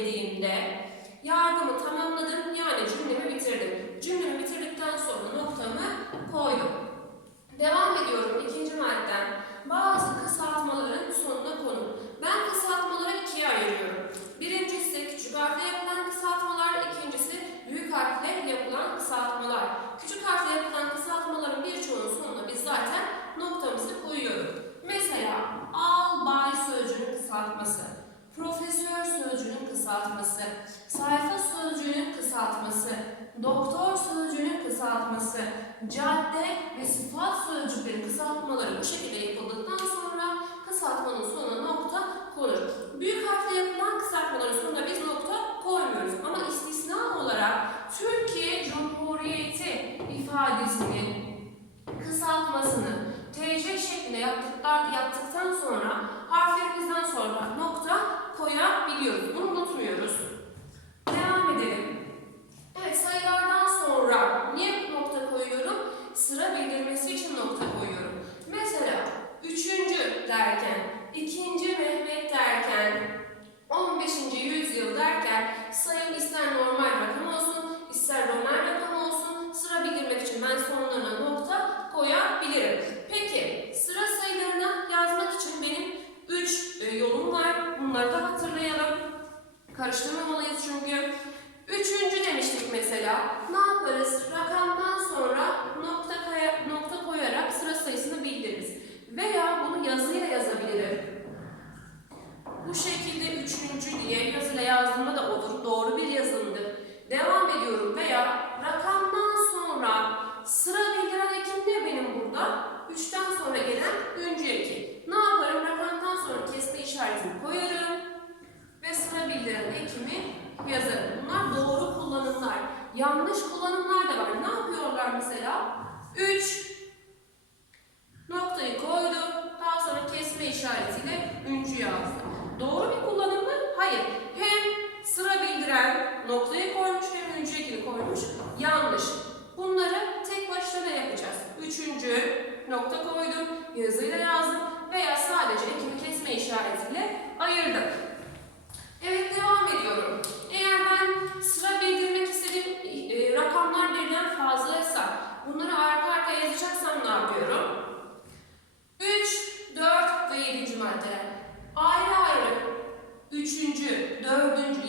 dediğimde yargımı tamamladım yani cümlemi bitirdim. Cümlemi bitirdikten sonra noktamı koydum. Devam ediyorum ikinci maddem. Bazı kısaltmaların sonuna konu. Ben kısaltmaları ikiye ayırıyorum. Birincisi küçük harfle yapılan kısaltmalar cadde ve sıfat sözcükleri kısaltmaları bu şekilde yapıldıktan sonra kısaltmanın sonuna nokta konur. Büyük harfle yapılan kısaltmaların sonuna biz nokta koymuyoruz. Ama istisna olarak Türkiye Cumhuriyeti ifadesinin kısaltmasını TC şeklinde yaptıktan sonra 2. Mehmet derken 15. yüzyıl derken sayım ister normal rakam olsun, ister normal rakam olsun. Sıra bildirmek için ben sonlarına nokta koyabilirim. Peki sıra sayılarını yazmak için benim 3 e, yolum var. Bunları da hatırlayalım. Karıştırmamalıyız çünkü. Üçüncü demiştik mesela. Ne yaparız? Rakamdan sonra Bu şekilde üçüncü diye yazıyla yazdığımda da olur nokta koydum, yazıyla yazdım veya sadece ekimi kesme işaretiyle ayırdım. Evet devam ediyorum. Eğer ben sıra bildirmek istediğim e, rakamlar birden fazlaysa bunları arka arkaya yazacaksam ne yapıyorum? 3, 4 ve 7. maddeler ayrı ayrı 3. 4.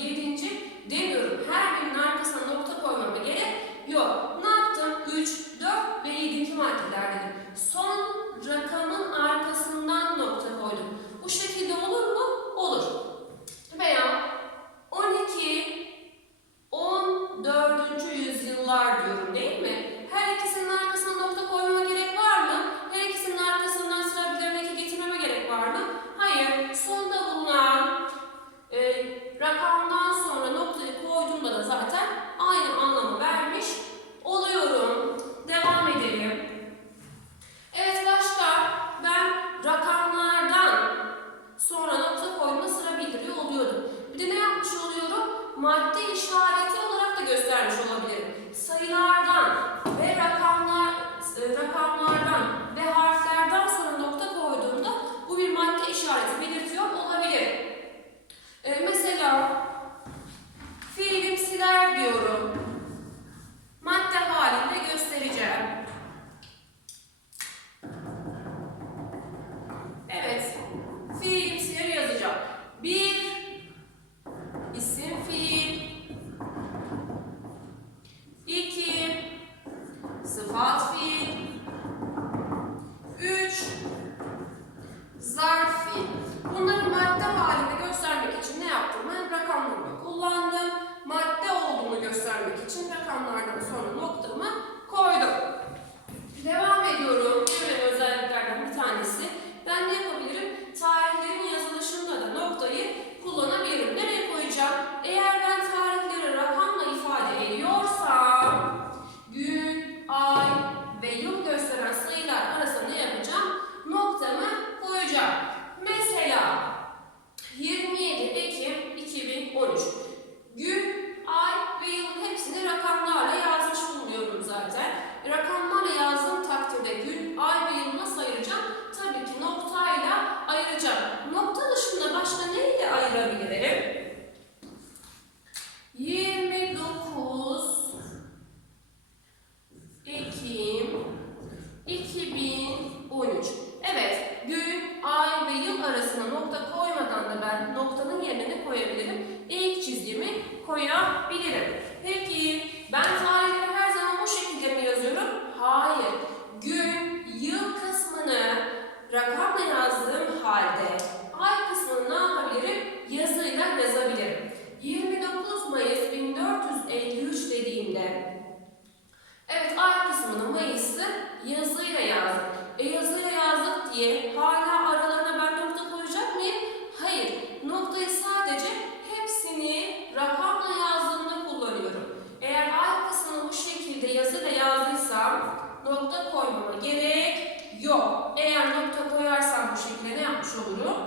diye hala aralarına ben nokta koyacak mıyım? Hayır. Noktayı sadece hepsini rakamla yazdığımda kullanıyorum. Eğer A kısmını bu şekilde yazıyla yazdıysam nokta koymama gerek yok. Eğer nokta koyarsam bu şekilde ne yapmış olurum?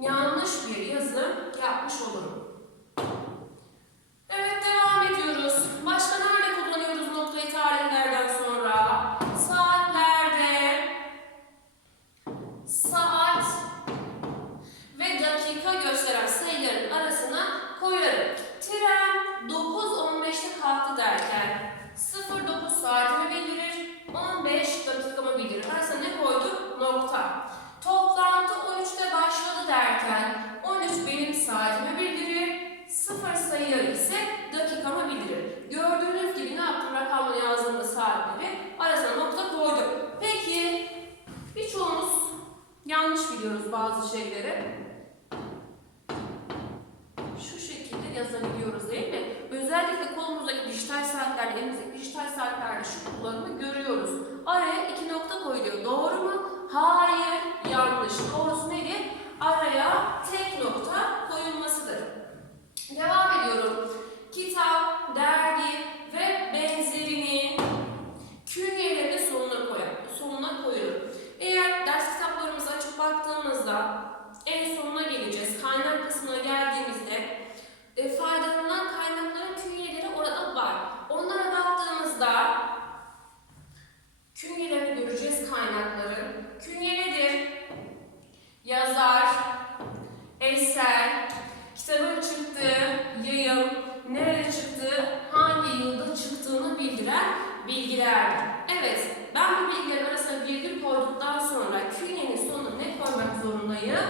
Yanlış bir yazım yapmış olurum. Saatleri arasına nokta koydum. Peki birçoğumuz yanlış biliyoruz bazı şeyleri. Şu şekilde yazabiliyoruz değil mi? Özellikle kolumuzdaki dijital saatlerde, elimizdeki dijital saatlerde şu kullanımı Yazar, eser, kitabın çıktığı, yayım, nerede çıktığı, hangi yılda çıktığını bildiren bilgilerdir. Evet, ben bu bilgilerin arasına virgül koyduktan sonra künyenin sonuna ne koymak zorundayım?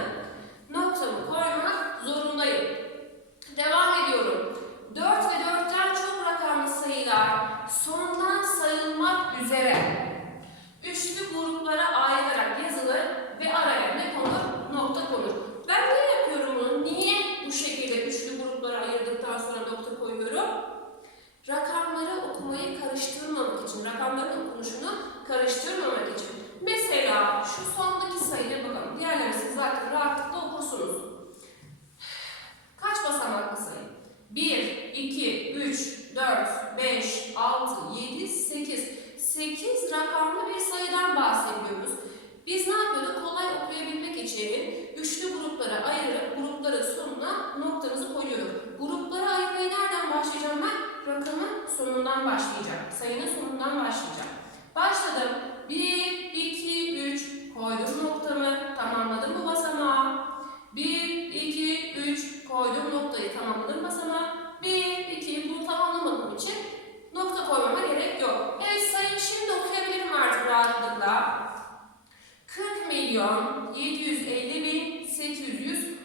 Noktamı koymak zorundayım. Devam ediyorum. 4 ve 4'ten çok rakamlı sayılar sondan sayılmak üzere üçlü gruplara ayrılarak yazılır ve araya ne konur? Nokta konur. Ben niye yapıyorum bunu? Niye bu şekilde üçlü gruplara ayırdıktan sonra nokta koyuyorum? Rakamları okumayı karıştırmamak için, rakamların okunuşunu karıştırmamak için. Mesela şu sondaki sayıya bakalım. Diğerlerini siz zaten rahatlıkla okursunuz. Kaç basamaklı sayı? 1, 2, 3, 4, 5, 6, 7, 8. 8 rakamlı bir sayıdan bahsediyoruz. Biz ne yapıyorduk? Kolay okuyabilmek için üçlü gruplara ayırıp grupların sonuna noktamızı koyuyorduk. Gruplara ayırmayı nereden başlayacağım ben? Rakamın sonundan başlayacağım. Sayının sonundan başlayacağım. Başladım. 1, 2, 3 koydum noktamı. Tamamladım bu basamağı. 1, 2, 3 koydum noktayı. Tamamladım basamağı. 1, 2 bunu tamamlamadığım için nokta koymama gerek yok. Evet sayıyı şimdi okuyabilirim artık rahatlıkla. 40 milyon 750 bin 812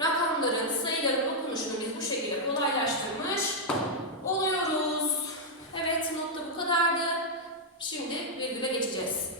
rakamların sayıların okunuşunu biz bu şekilde kolaylaştırmış oluyoruz. Evet nokta bu kadardı. Şimdi virgüle geçeceğiz.